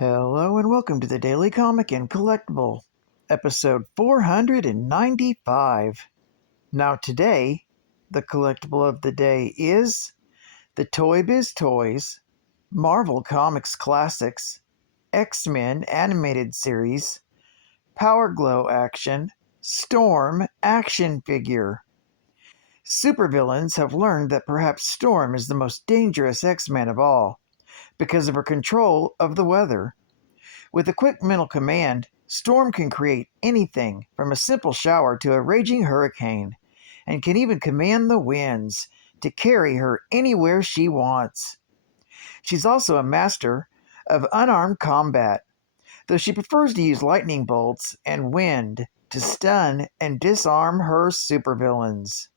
Hello and welcome to the Daily Comic and Collectible, episode 495. Now today, the collectible of the day is the Toybiz Toys, Marvel Comics Classics, X-Men Animated Series, Power Glow Action, Storm Action Figure. Supervillains have learned that perhaps Storm is the most dangerous X-Men of all, because of her control of the weather. With a quick mental command, Storm can create anything from a simple shower to a raging hurricane, and can even command the winds to carry her anywhere she wants. She's also a master of unarmed combat, though she prefers to use lightning bolts and wind to stun and disarm her supervillains.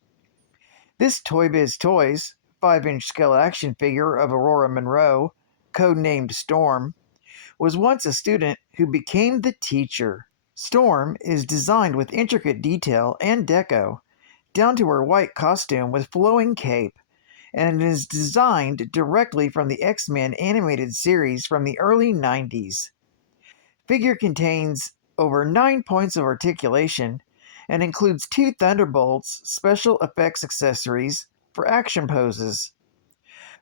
This Toybiz Toys 5-inch scale action figure of Aurora Monroe, codenamed Storm, was once a student who became the teacher. Storm is designed with intricate detail and deco, down to her white costume with flowing cape, and it is designed directly from the X-Men animated series from the early 90s. Figure contains over 9 points of articulation and includes 2 Thunderbolts special effects accessories for action poses.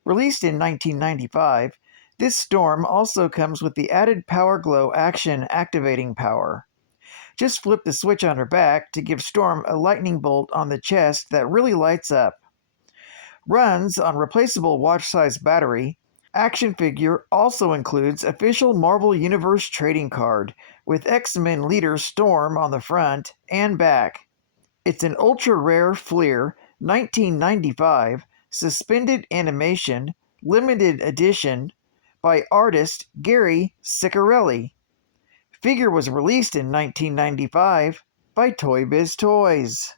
Released in 1995, this Storm also comes with the added Power Glow Action activating power. Just flip the switch on her back to give Storm a lightning bolt on the chest that really lights up. Runs on replaceable watch-size battery. Action figure also includes official Marvel Universe trading card with X-Men leader Storm on the front and back. It's an ultra-rare Fleer 1995 suspended animation limited edition by artist Gary Ciccarelli. Figure was released in 1995 by Toybiz Toys.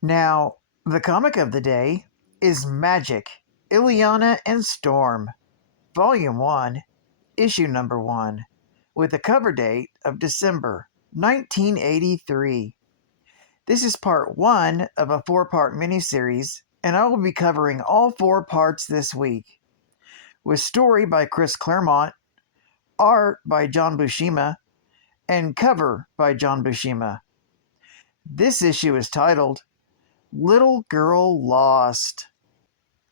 Now, the comic of the day is Magik, Illyana and Storm, Volume 1, Issue Number 1, with a cover date of December 1983. This is part 1 of a 4-part miniseries, and I will be covering all 4 parts this week. With story by Chris Claremont, art by John Buscema, and cover by John Buscema. This issue is titled Little Girl Lost.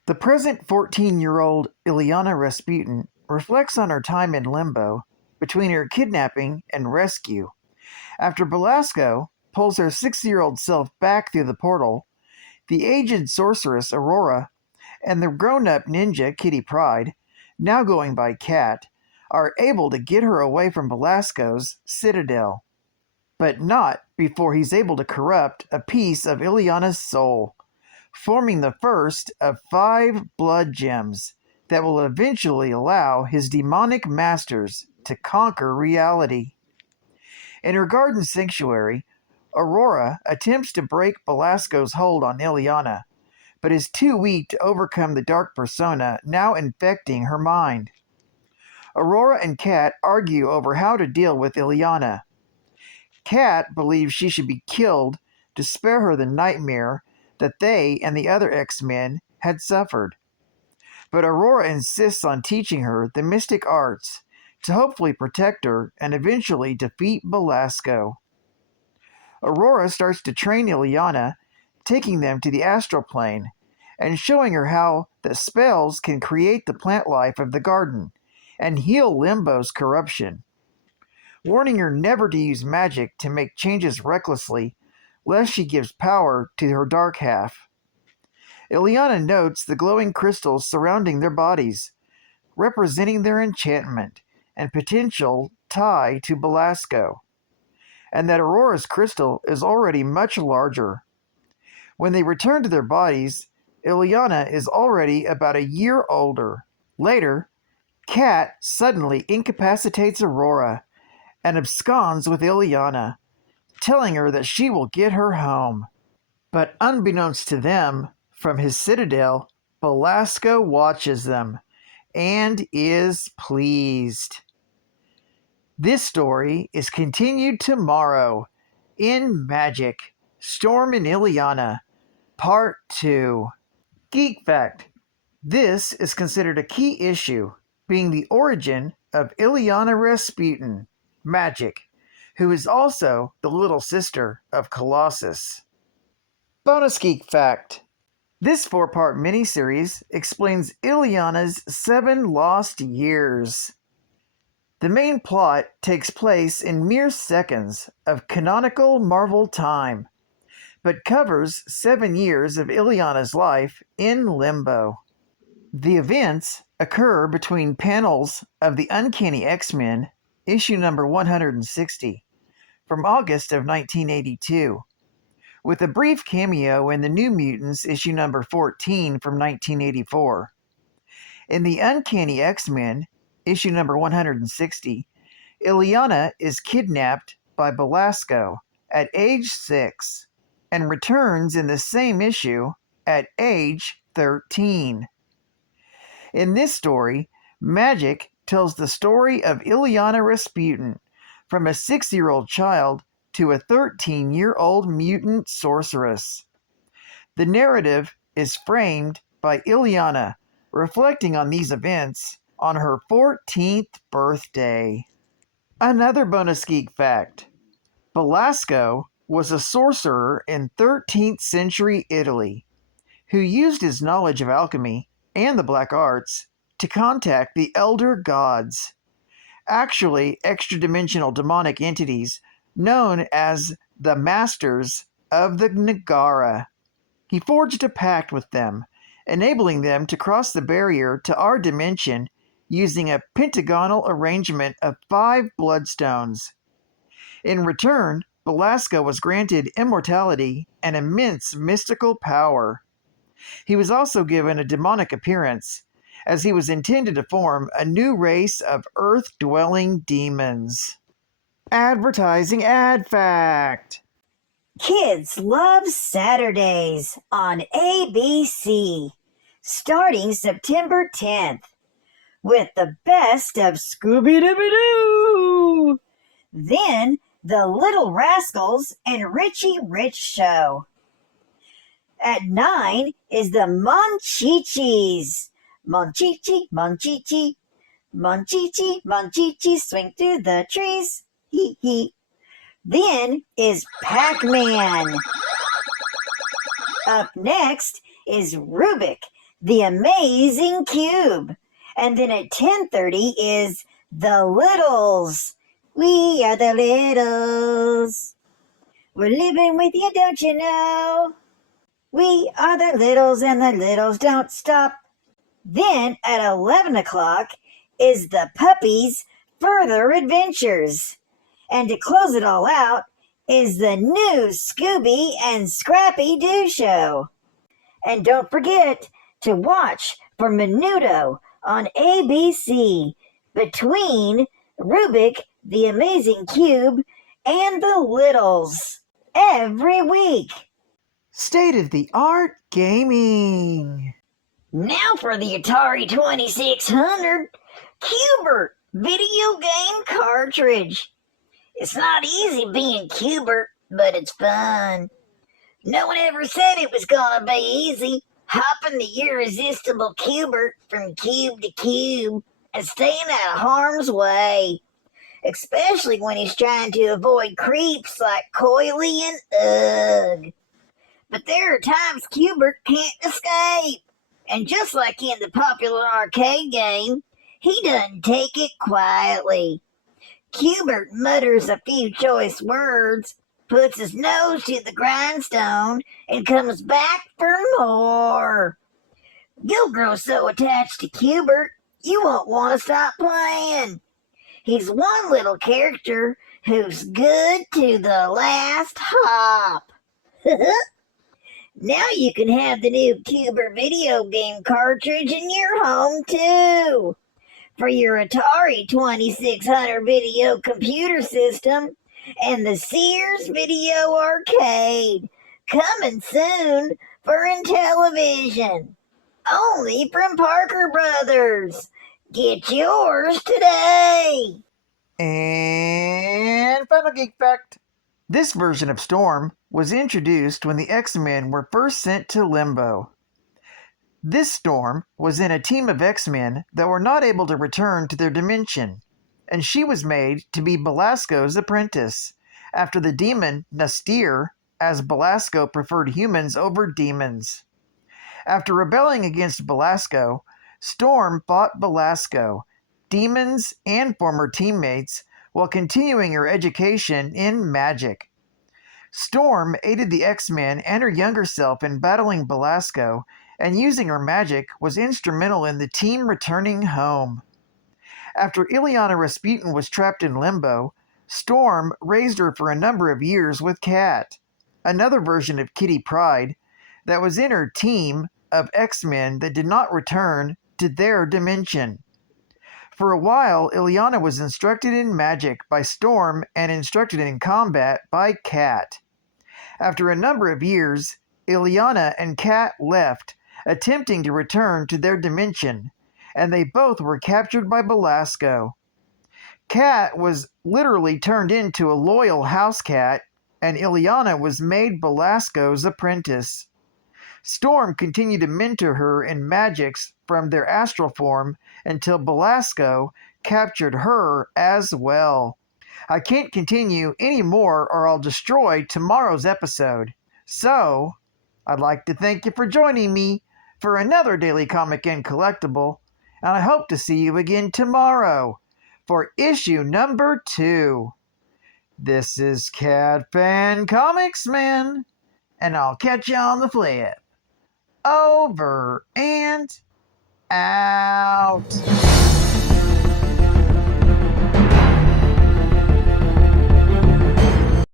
The present 14-year-old Illyana Rasputin reflects on her time in limbo between her kidnapping and rescue. After Belasco pulls her 6-year-old self back through the portal, the aged sorceress Aurora and the grown-up ninja Kitty Pryde, now going by Cat, are able to get her away from Belasco's citadel. But not before he's able to corrupt a piece of Illyana's soul, forming the first of 5 blood gems that will eventually allow his demonic masters to conquer reality. In her garden sanctuary, Aurora attempts to break Belasco's hold on Illyana, but is too weak to overcome the dark persona now infecting her mind. Aurora and Cat argue over how to deal with Illyana. Cat believes she should be killed to spare her the nightmare that they and the other X-Men had suffered. But Aurora insists on teaching her the mystic arts to hopefully protect her and eventually defeat Belasco. Aurora starts to train Illyana, taking them to the astral plane and showing her how the spells can create the plant life of the garden and heal Limbo's corruption, warning her never to use magic to make changes recklessly, lest she gives power to her dark half. Illyana notes the glowing crystals surrounding their bodies, representing their enchantment and potential tie to Belasco, and that Aurora's crystal is already much larger. When they return to their bodies, Illyana is already about a year older. Later, Cat suddenly incapacitates Aurora and absconds with Illyana, telling her that she will get her home. But unbeknownst to them, from his citadel, Belasco watches them and is pleased. This story is continued tomorrow in Magik, Storm and Illyana, Part 2. Geek Fact: this is considered a key issue being the origin of Illyana Rasputin, Magik, who is also the little sister of Colossus. Bonus Geek Fact: this 4-part miniseries explains Illyana's 7 lost years. The main plot takes place in mere seconds of canonical Marvel time, but covers 7 years of Illyana's life in limbo. The events occur between panels of The Uncanny X-Men, issue number 160, from August of 1982, with a brief cameo in The New Mutants, issue number 14 from 1984. In The Uncanny X-Men, issue number 160, Illyana is kidnapped by Belasco at age 6 and returns in the same issue at age 13. In this story, Magik tells the story of Illyana Rasputin from a 6-year-old child to a 13-year-old mutant sorceress. The narrative is framed by Illyana reflecting on these events on her 14th birthday. Another bonus geek fact: Belasco was a sorcerer in 13th century Italy who used his knowledge of alchemy and the black arts to contact the elder gods, actually extra-dimensional demonic entities known as the Masters of the Nagara. He forged a pact with them, enabling them to cross the barrier to our dimension using a pentagonal arrangement of 5 bloodstones. In return, Belasco was granted immortality and immense mystical power. He was also given a demonic appearance, as he was intended to form a new race of earth-dwelling demons. Advertising ad fact: Kids love Saturdays on ABC, starting September 10th, with the best of Scooby-Dooby-Doo. Then the Little Rascals and Richie Rich Show. At 9 is the Monchichis. Monchichi, Monchichi, Monchichi, Monchichi, swing through the trees. Hee hee. Then is Pac-Man. Up next is Rubik, the Amazing Cube. And then at 10:30 is The Littles. We are the Littles. We're living with you, don't you know? We are the Littles and the Littles don't stop. Then at 11 o'clock is The Puppies' Further Adventures. And to close it all out is the new Scooby and Scrappy Doo Show. And don't forget to watch for Menudo on ABC between Rubik, the Amazing Cube, and the Littles every week. State-of-the-art gaming. Now for the Atari 2600 Cubert video game cartridge. It's not easy being Cubert, but it's fun. No one ever said it was gonna be easy, hopping the irresistible Cubert from cube to cube and staying out of harm's way, especially when he's trying to avoid creeps like Coily and Ugg. But there are times Cubert can't escape, and just like in the popular arcade game, he doesn't take it quietly. Cubert mutters a few choice words, puts his nose to the grindstone, and comes back for more. You'll grow so attached to Cubert, you won't want to stop playing. He's one little character who's good to the last hop. Now you can have the new Cubert video game cartridge in your home, too. For your Atari 2600 video computer system and the Sears Video Arcade. Coming soon for Intellivision. Only from Parker Brothers. Get yours today. And final geek fact: this version of Storm was introduced when the X-Men were first sent to Limbo. This Storm was in a team of X-Men that were not able to return to their dimension, and she was made to be Belasco's apprentice, after the demon Nastir, as Belasco preferred humans over demons. After rebelling against Belasco, Storm fought Belasco, demons, and former teammates while continuing her education in Magik. Storm aided the X-Men and her younger self in battling Belasco, and using her magic was instrumental in the team returning home. After Illyana Rasputin was trapped in Limbo, Storm raised her for a number of years with Kat, another version of Kitty Pryde, that was in her team of X-Men that did not return to their dimension. For a while, Illyana was instructed in magic by Storm and instructed in combat by Kat. After a number of years, Illyana and Kat left, attempting to return to their dimension, and they both were captured by Belasco. Kat was literally turned into a loyal house cat, and Illyana was made Belasco's apprentice. Storm continued to mentor her in magics from their astral form until Belasco captured her as well. I can't continue any more or I'll destroy tomorrow's episode. So, I'd like to thank you for joining me for another Daily Comic and Collectible, and I hope to see you again tomorrow for issue number 2. This is Cat Fan Comics Man, and I'll catch you on the flip. Over and out.